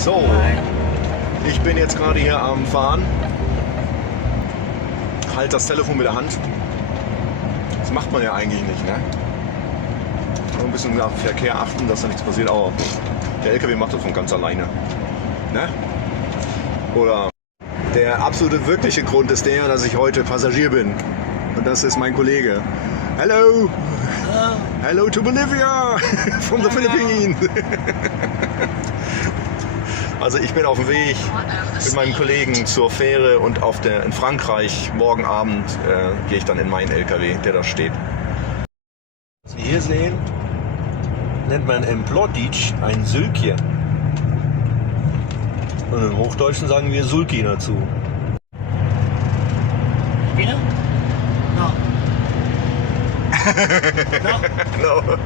So, ich bin jetzt gerade hier am Fahren. Halt das Telefon mit der Hand. Das macht man ja eigentlich nicht, ne? Nur ein bisschen auf den Verkehr achten, dass da nichts passiert. Aber der LKW macht das von ganz alleine. Ne? Oder der absolute wirkliche Grund ist der, dass ich heute Passagier bin. Und das ist mein Kollege. Hello! Hello to Bolivia! From the Philippines! Also ich bin auf dem Weg mit meinem Kollegen zur Fähre und in Frankreich morgen Abend gehe ich dann in meinen LKW, der da steht. Was wir hier sehen, nennt man im Plotdeutsch ein Sülkje. Und im Hochdeutschen sagen wir Sulki dazu. Bitte? No. No? No.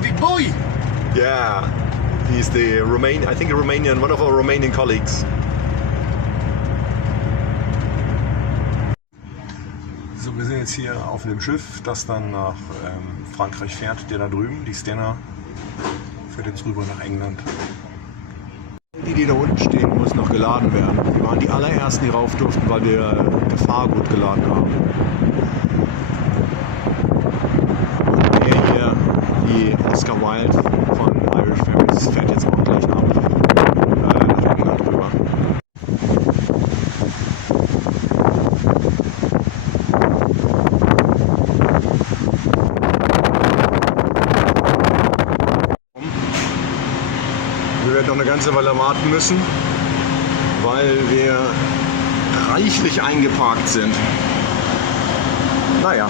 Big boy! Yeah, he's the I think a Romanian, one of our Romanian colleagues. So, wir sind jetzt hier auf einem Schiff, das dann nach Frankreich fährt, der da drüben, die Stena, fährt jetzt rüber nach England. Die da unten stehen, muss noch geladen werden. Die waren die allerersten, die rauf durften, weil wir Gefahrgut geladen haben. Und der hier, die Oscar Wilde von Irish Ferries, fährt jetzt auch gleich nach England rüber. Wir werden noch eine ganze Weile warten müssen, weil wir reichlich eingeparkt sind. Naja.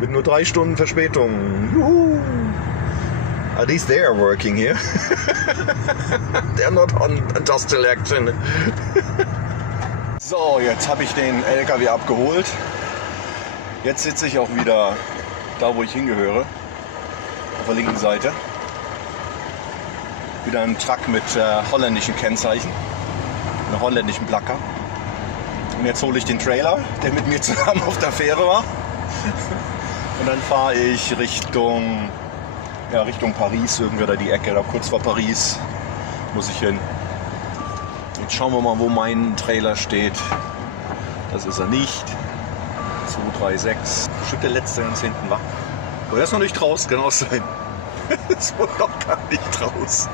Mit nur 3 Stunden Verspätung. Juhu. At least they are working here. They're not on industrial action. So, jetzt habe ich den LKW abgeholt. Jetzt sitze ich auch wieder da, wo ich hingehöre. Auf der linken Seite. Wieder ein Truck mit holländischen Kennzeichen. Einer holländischen Plaka. Und jetzt hole ich den Trailer, der mit mir zusammen auf der Fähre war. Und dann fahre ich Richtung Paris, irgendwie da die Ecke, da kurz vor Paris muss ich hin. Jetzt schauen wir mal, wo mein Trailer steht. Das ist er nicht. 236. Bestimmt der letzte ganz hinten war. Aber der ist noch nicht raus, kann auch sein. Ist wohl noch gar nicht raus.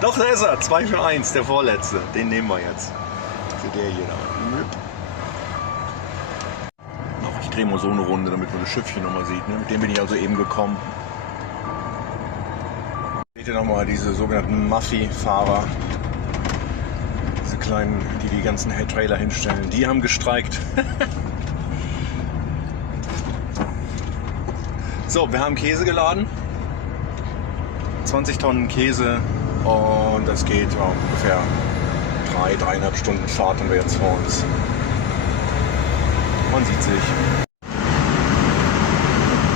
Doch, da ist er. 241, der vorletzte. Den nehmen wir jetzt. Für der hier da. Ich drehe mal so eine Runde, damit man das Schiffchen nochmal sieht. Ne? Mit dem bin ich also eben gekommen. Seht ihr nochmal diese sogenannten Muffy-Fahrer. Diese kleinen, die die ganzen Trailer hinstellen. Die haben gestreikt. So, wir haben Käse geladen. 20 Tonnen Käse. Und das geht ungefähr 3,5 Stunden Fahrt haben wir jetzt vor uns. Man sieht sich.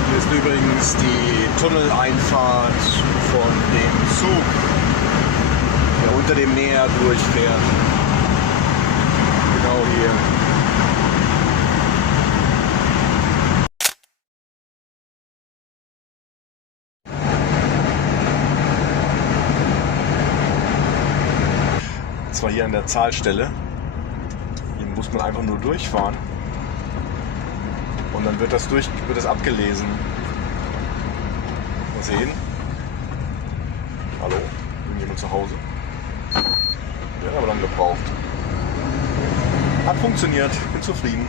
Hier ist übrigens die Tunneleinfahrt von dem Zug, der unter dem Meer durchfährt. Genau hier. Zwar hier an der Zahlstelle. Hier muss man einfach nur durchfahren. Und dann wird das abgelesen. Mal sehen. Hallo? Irgendjemand zu Hause? Der hat aber dann gebraucht. Hat funktioniert. Bin zufrieden.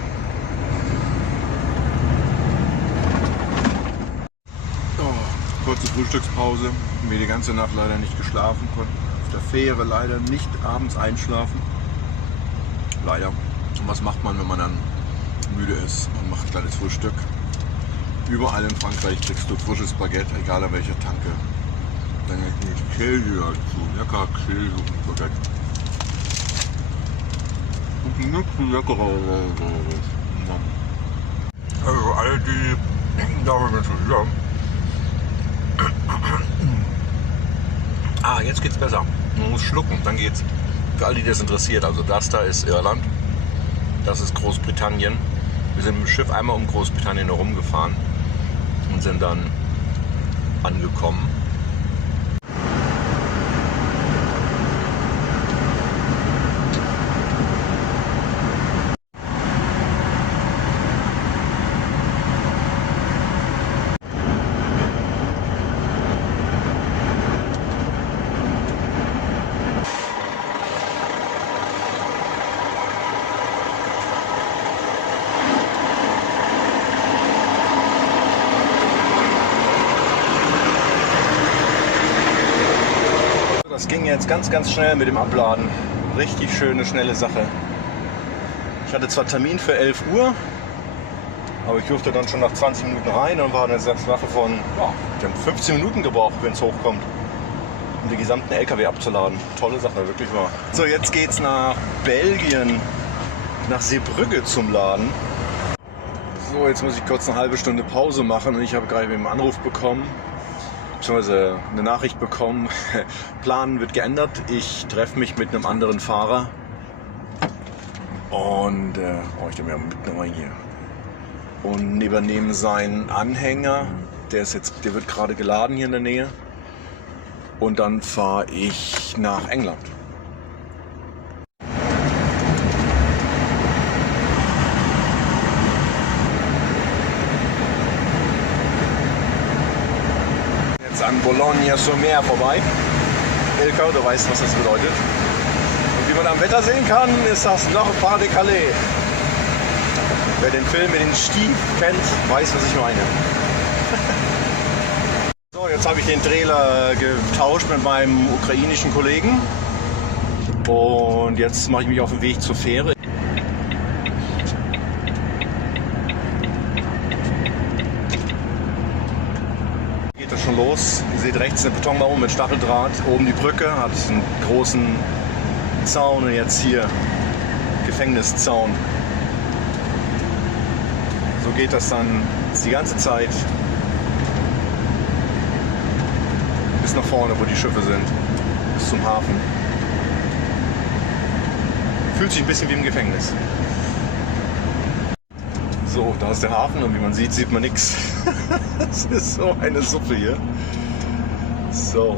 Oh, kurze Frühstückspause. Wir die ganze Nacht leider nicht geschlafen konnten. Auf der Fähre leider nicht abends einschlafen. Leider. Und was macht man, wenn man dann müde ist? Man macht ein kleines Frühstück. Überall in Frankreich kriegst du frisches Baguette, egal an welcher Tanke. Dann gibt es Käse dazu, lecker Käse und Baguette. gibt nichts Leckeres. Also alle, die damit zusammen. Ah, jetzt geht's besser. Man muss schlucken, dann geht's. Für alle, die das interessiert, also das da ist Irland, das ist Großbritannien. Wir sind mit dem Schiff einmal um Großbritannien herumgefahren und sind dann angekommen. Das ging jetzt ganz schnell mit dem Abladen. Richtig schöne, schnelle Sache. Ich hatte zwar Termin für 11 Uhr, aber ich durfte dann schon nach 20 Minuten rein und war eine Sache von, ja, wir haben 15 Minuten gebraucht, wenn es hochkommt, um die gesamten LKW abzuladen. Tolle Sache, wirklich wahr. So, jetzt geht's nach Belgien, nach Zeebrugge zum Laden. So, jetzt muss ich kurz eine halbe Stunde Pause machen und ich habe gerade einen Anruf bekommen, beziehungsweise eine Nachricht bekommen. Plan wird geändert. Ich treffe mich mit einem anderen Fahrer und ich nehme ja mitten mal hier und übernehme seinen Anhänger. Der wird gerade geladen hier in der Nähe und dann fahre ich nach England. An Boulogne-sur-Mer vorbei. Ilka, du weißt, was das bedeutet. Und wie man am Wetter sehen kann, ist das noch ein paar de Calais. Wer den Film mit den Stief kennt, weiß, was ich meine. So, jetzt habe ich den Trailer getauscht mit meinem ukrainischen Kollegen. Und jetzt mache ich mich auf den Weg zur Fähre. Schon los. Ihr seht rechts eine Betonmauer mit Stacheldraht, oben die Brücke, hat einen großen Zaun und jetzt hier Gefängniszaun. So geht das dann die ganze Zeit bis nach vorne, wo die Schiffe sind, bis zum Hafen. Fühlt sich ein bisschen wie im Gefängnis. So, da ist der Hafen und wie man sieht, sieht man nichts. Das ist so eine Suppe hier. So.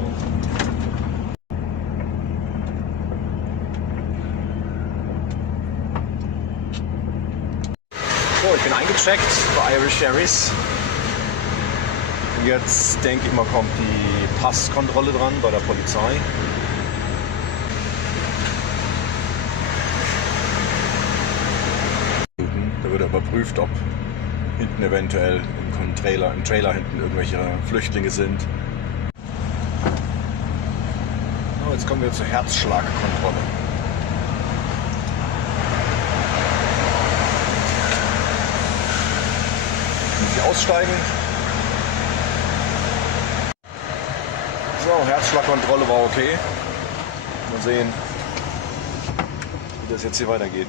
So, ich bin eingecheckt bei Irish Ferries. Jetzt denke ich mal, kommt die Passkontrolle dran bei der Polizei. Da wird überprüft, ob hinten eventuell im Trailer hinten irgendwelche Flüchtlinge sind. Oh, jetzt kommen wir zur Herzschlagkontrolle. Müssen Sie aussteigen? So, Herzschlagkontrolle war okay. Mal sehen, wie das jetzt hier weitergeht.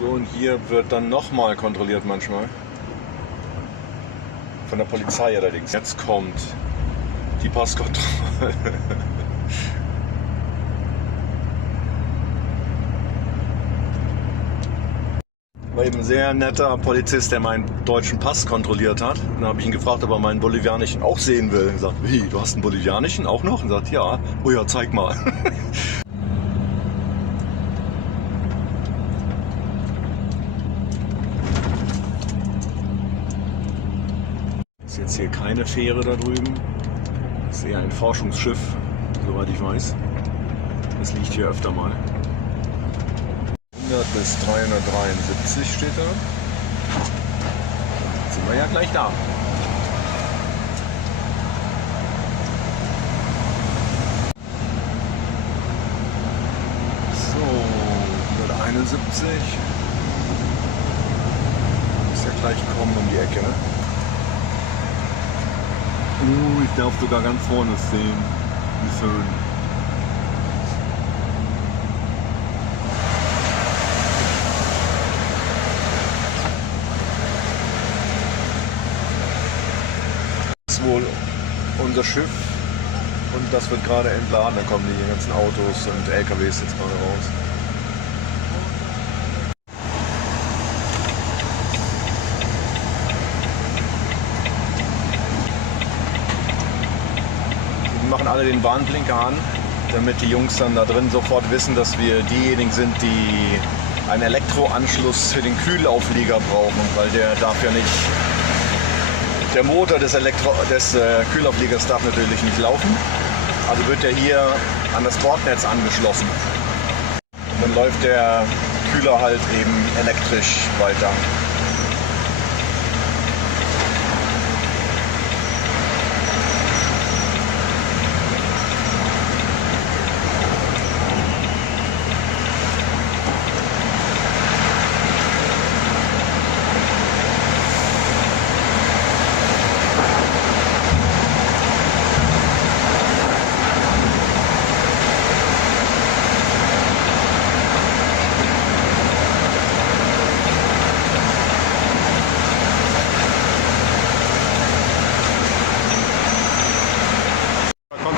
So, und hier wird dann nochmal kontrolliert manchmal. Von der Polizei allerdings. Jetzt kommt die Passkontrolle. War eben ein sehr netter Polizist, der meinen deutschen Pass kontrolliert hat. Und dann habe ich ihn gefragt, ob er meinen bolivianischen auch sehen will. Er sagt, wie, du hast einen bolivianischen auch noch? Und sagt, ja. Oh ja, zeig mal. Ist jetzt hier keine Fähre da drüben. Ist eher ein Forschungsschiff, soweit ich weiß. Das liegt hier öfter mal. 100 bis 373 steht da. Jetzt sind wir ja gleich da. So, 171. Ist ja gleich kommen um die Ecke, ne? Ich darf sogar ganz vorne stehen. Wie schön. Das ist wohl unser Schiff und das wird gerade entladen. Dann kommen die ganzen Autos und LKWs jetzt gerade raus. Wir machen alle den Warnblinker an, damit die Jungs dann da drin sofort wissen, dass wir diejenigen sind, die einen Elektroanschluss für den Kühlauflieger brauchen, weil der darf ja nicht, der Motor des Kühlaufliegers darf natürlich nicht laufen, also wird der hier an das Bordnetz angeschlossen. Und dann läuft der Kühler halt eben elektrisch weiter.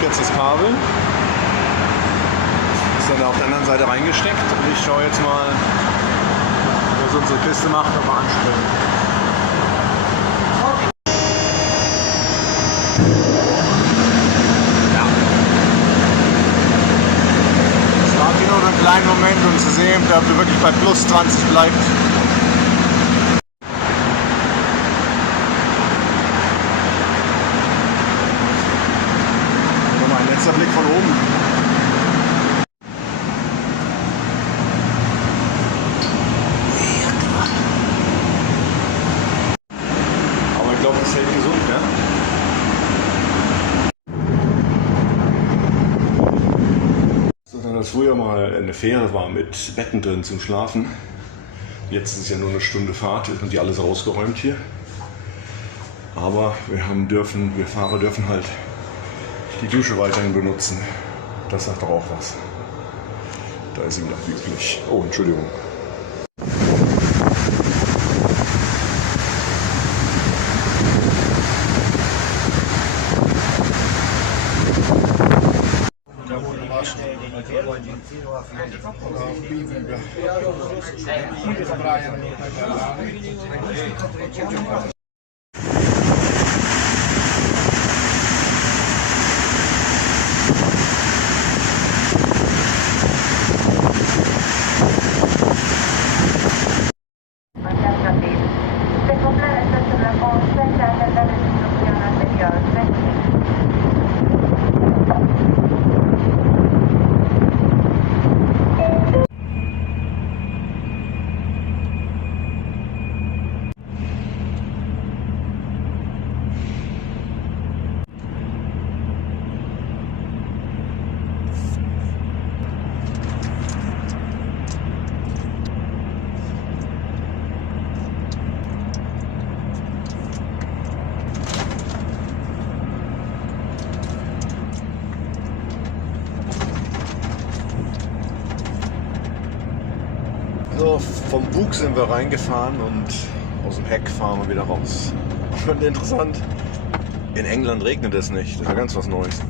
Jetzt das Kabel. Ist dann auf der anderen Seite reingesteckt und ich schaue jetzt mal, was unsere Kiste macht, ob wir anspringen. Ja. Es dauert hier nur einen kleinen Moment, um zu sehen, ob er wirklich bei plus 20 bleibt. Letzter Blick von oben. Aber ich glaube, das hält gesund, ja? Das früher mal eine Fähre war mit Betten drin zum Schlafen. Jetzt ist es ja nur eine Stunde Fahrt, jetzt sind die alles rausgeräumt hier. Aber wir Fahrer dürfen halt die Dusche weiterhin benutzen. Das sagt doch auch was. Da ist ihm noch üblich. Oh, Entschuldigung. So, vom Bug sind wir reingefahren und aus dem Heck fahren wir wieder raus. Und interessant, in England regnet es nicht. Das ist ja ganz was Neues.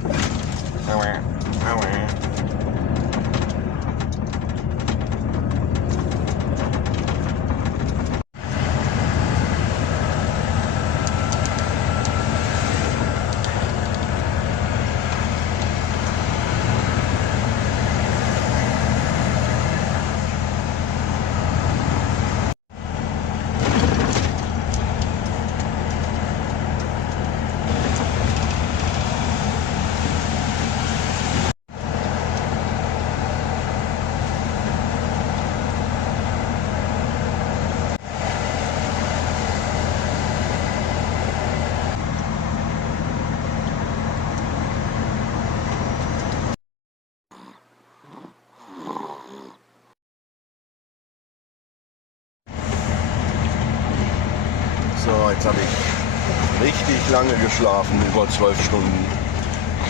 So, jetzt habe ich richtig lange geschlafen, über 12 Stunden.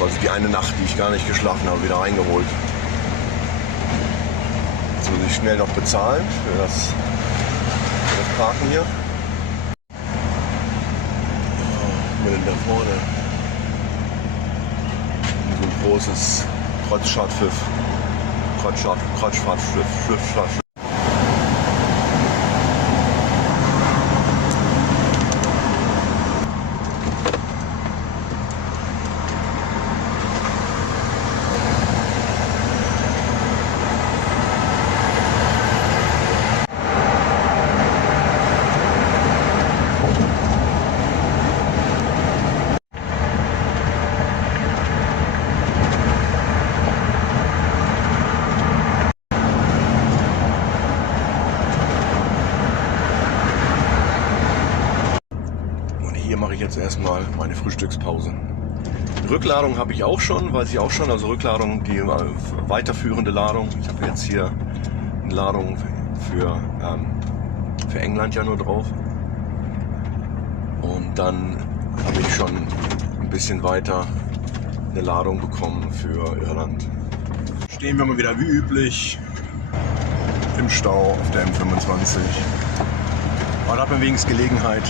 Also die eine Nacht, die ich gar nicht geschlafen habe, wieder reingeholt. Jetzt muss ich schnell noch bezahlen für das Parken hier. Was haben wir denn da vorne? So ein großes Kreuzfahrtschiff. Kreuzfahrtschiff. Hier mache ich jetzt erstmal meine Frühstückspause. Rückladung habe ich auch schon, also Rückladung, die weiterführende Ladung. Ich habe jetzt hier eine Ladung für England ja nur drauf. Und dann habe ich schon ein bisschen weiter eine Ladung bekommen für Irland. Stehen wir mal wieder wie üblich im Stau auf der M25. Aber da hat man wenigstens Gelegenheit,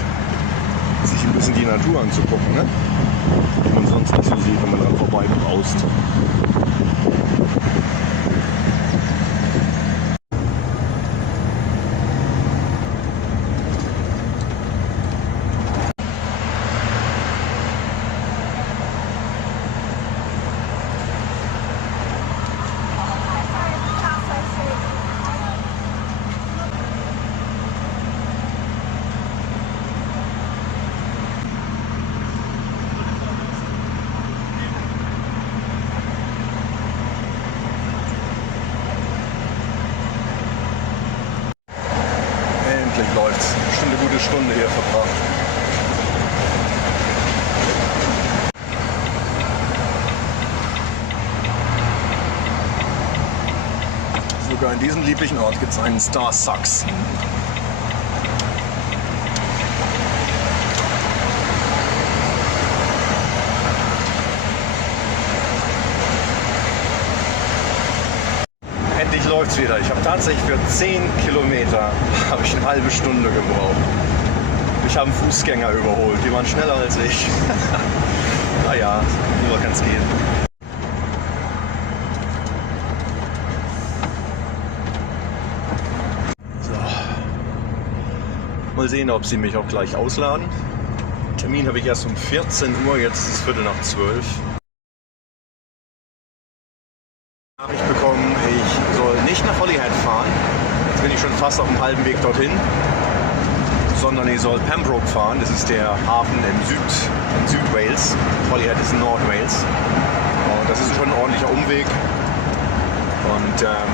sich ein bisschen die Natur anzugucken, ne? Die man sonst nicht so sieht, wenn man dran vorbei braust. Endlich läuft's. Schon eine gute Stunde hier verbracht. Sogar in diesem lieblichen Ort gibt es einen Star Sucks. Endlich läuft's wieder. Ich habe tatsächlich für 10 Kilometer eine halbe Stunde gebraucht. Mich haben Fußgänger überholt. Die waren schneller als ich. Naja, nur kann's gehen. So. Mal sehen, ob sie mich auch gleich ausladen. Termin habe ich erst um 14 Uhr, jetzt ist es 11:45. Nachricht bekommen, ich soll nicht nach Holyhead fahren. Jetzt bin ich schon fast auf dem halben Weg dorthin. Sondern ich soll Pembroke fahren. Das ist der Hafen in Südwales. Holyhead ist in Nordwales. Und das ist schon ein ordentlicher Umweg. Und da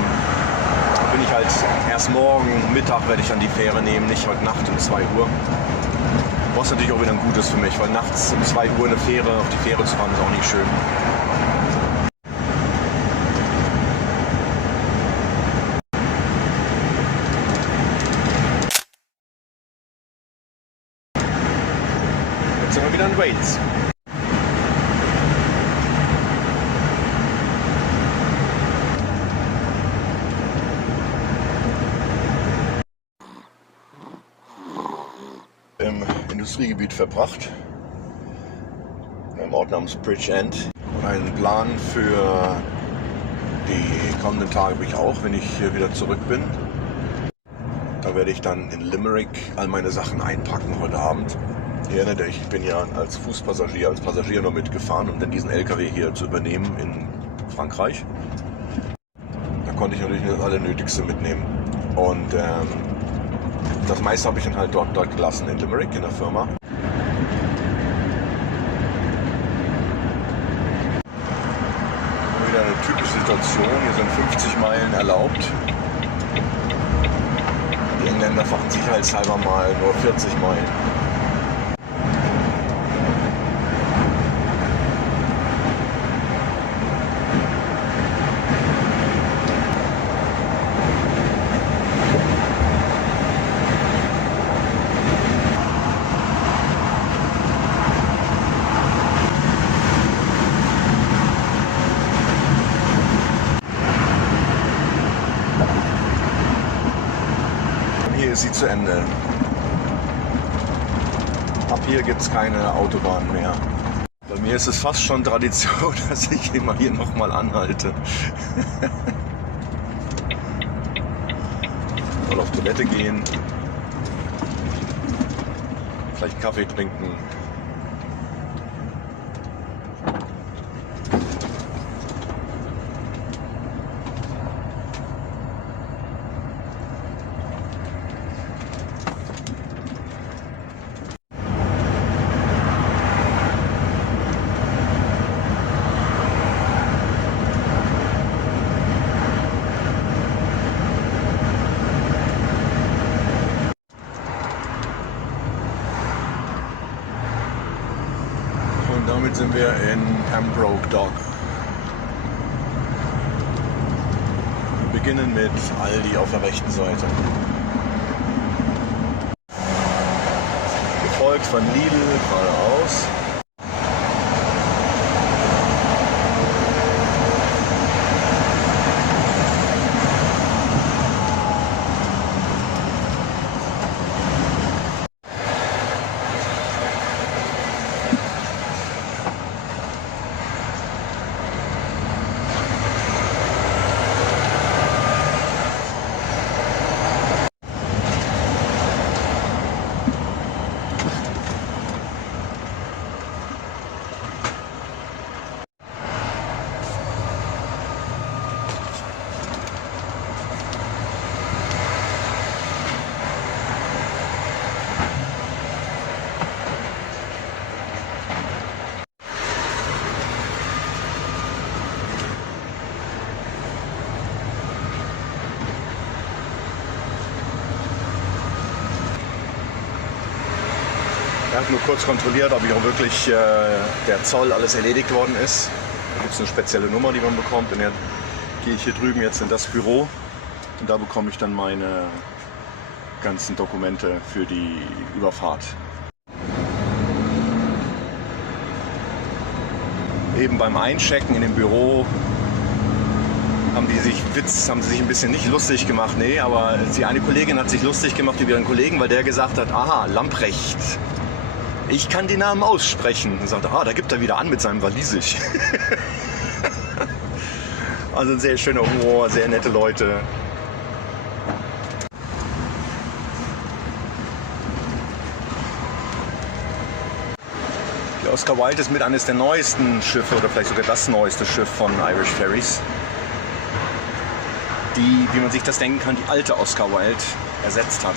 bin ich halt erst morgen Mittag werde ich dann die Fähre nehmen, nicht heute Nacht um 2 Uhr. Was natürlich auch wieder ein Gutes für mich, weil nachts um 2 Uhr auf die Fähre zu fahren ist auch nicht schön. Jetzt sind wir wieder in Wales. Im Industriegebiet verbracht, im Ort namens Bridgend. Und einen Plan für die kommenden Tage habe ich auch, wenn ich hier wieder zurück bin. Da werde ich dann in Limerick all meine Sachen einpacken heute Abend. Ihr erinnert euch, ich bin ja als Fußpassagier, als Passagier noch mitgefahren, um dann diesen LKW hier zu übernehmen in Frankreich. Da konnte ich natürlich das Allernötigste mitnehmen. Und das meiste habe ich dann halt dort gelassen in Limerick in der Firma. Wieder eine typische Situation, hier sind 50 Meilen erlaubt. Die Engländer fahren sicherheitshalber mal nur 40 Meilen. sie zu Ende. Ab hier gibt es keine Autobahn mehr. Bei mir ist es fast schon Tradition, dass ich immer hier nochmal anhalte. Mal auf Toilette gehen, vielleicht einen Kaffee trinken. Und damit sind wir in Pembroke Dock. Wir beginnen mit Aldi auf der rechten Seite. Gefolgt von Lidl geradeaus. Ich habe nur kurz kontrolliert, ob auch wirklich der Zoll alles erledigt worden ist. Da gibt es eine spezielle Nummer, die man bekommt. Und jetzt gehe ich hier drüben jetzt in das Büro und da bekomme ich dann meine ganzen Dokumente für die Überfahrt. Eben beim Einchecken in dem Büro haben sie sich ein bisschen nicht lustig gemacht. Nee, aber die eine Kollegin hat sich lustig gemacht über ihren Kollegen, weil der gesagt hat, aha, Lamprecht. Ich kann die Namen aussprechen. Und sagte, da gibt er wieder an mit seinem Walisisch. Also ein sehr schöner Humor, sehr nette Leute. Die Oscar Wilde ist mit eines der neuesten Schiffe oder vielleicht sogar das neueste Schiff von Irish Ferries, die, wie man sich das denken kann, die alte Oscar Wilde ersetzt hat.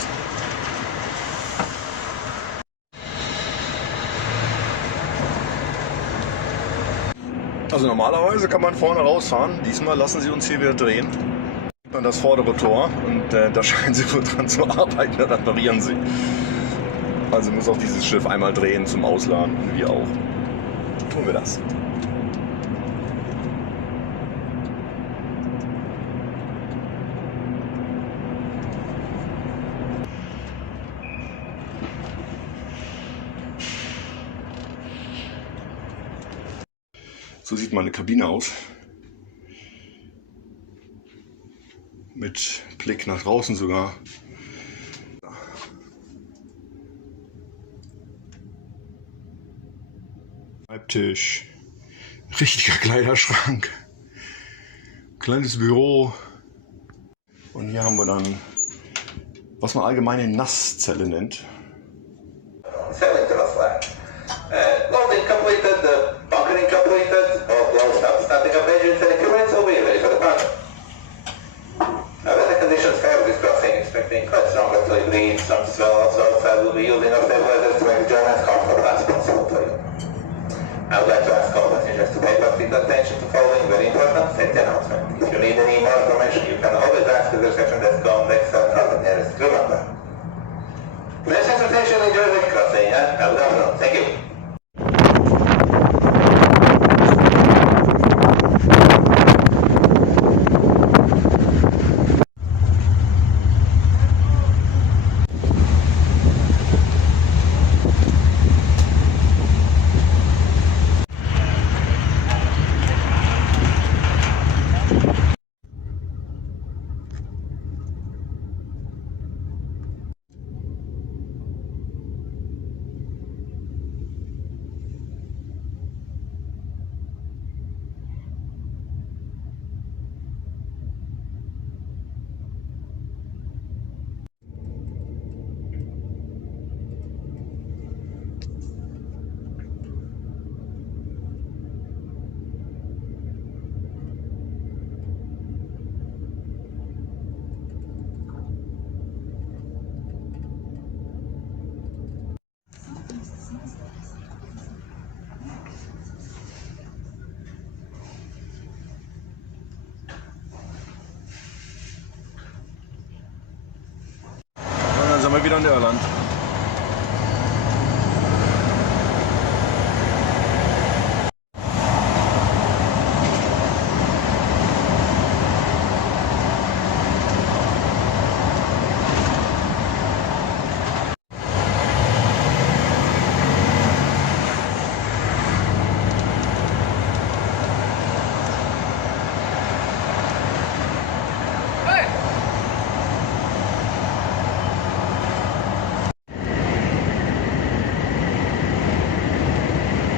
Also normalerweise kann man vorne rausfahren. Diesmal lassen sie uns hier wieder drehen. An das vordere Tor und da scheinen sie wohl dran zu arbeiten, da reparieren sie. Also muss auch dieses Schiff einmal drehen zum Ausladen, wir auch. Tun wir das. So sieht meine Kabine aus. Mit Blick nach draußen sogar. Schreibtisch. Richtiger Kleiderschrank. Kleines Büro. Und hier haben wir dann, was man allgemein Nasszelle nennt. Loading completed, bunkering completed, all closed up, starting up engine, taking right, so we're ready for the park. Weather conditions fair with crossing, expecting quite strong artillery breeze, some swell, so will be using our stabilizers to make German comfort responsible for you. I would like to ask all passengers to pay particular attention to following very important safety announcement. If you need any more information, you can always ask the reception desk on next or the nearest crew number. Please attention, enjoy the crossing, and have a good afternoon. Thank you. wieder in Irland.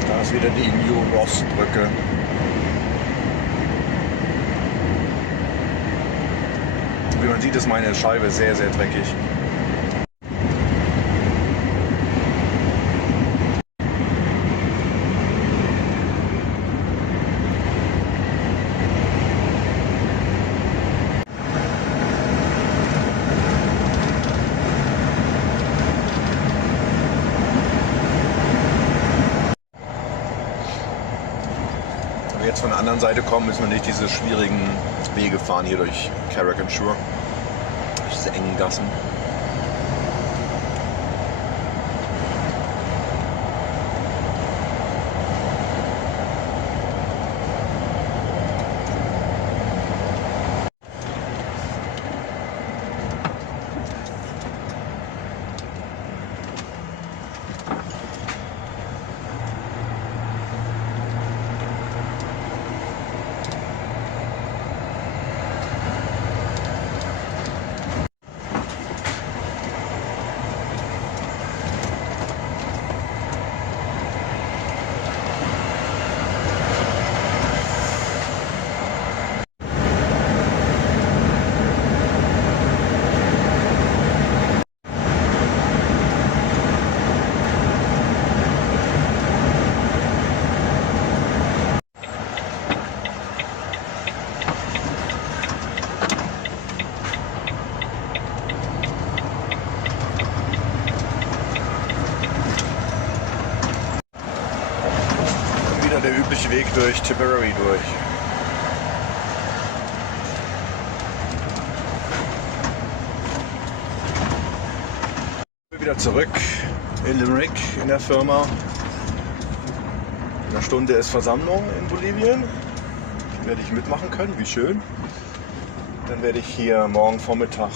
Da ist wieder die New Ross Brücke. Wie man sieht, ist meine Scheibe sehr, sehr dreckig. Wenn wir jetzt von der anderen Seite kommen, müssen wir nicht diese schwierigen Wege fahren hier durch Carrick-on-Shore. Durch diese engen Gassen. Wieder der übliche Weg durch Tipperary durch. Wieder zurück in Limerick in der Firma. In einer Stunde ist Versammlung in Bolivien. Werde ich mitmachen können, wie schön. Dann werde ich hier morgen Vormittag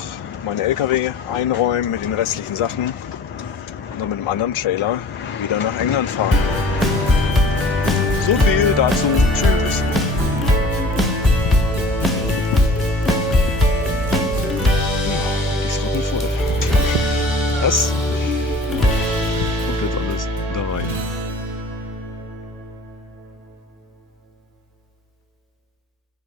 meinen LKW einräumen mit den restlichen Sachen und dann mit einem anderen Trailer wieder nach England fahren. So viel dazu. Tschüss. Die ist rappelvoll. Was?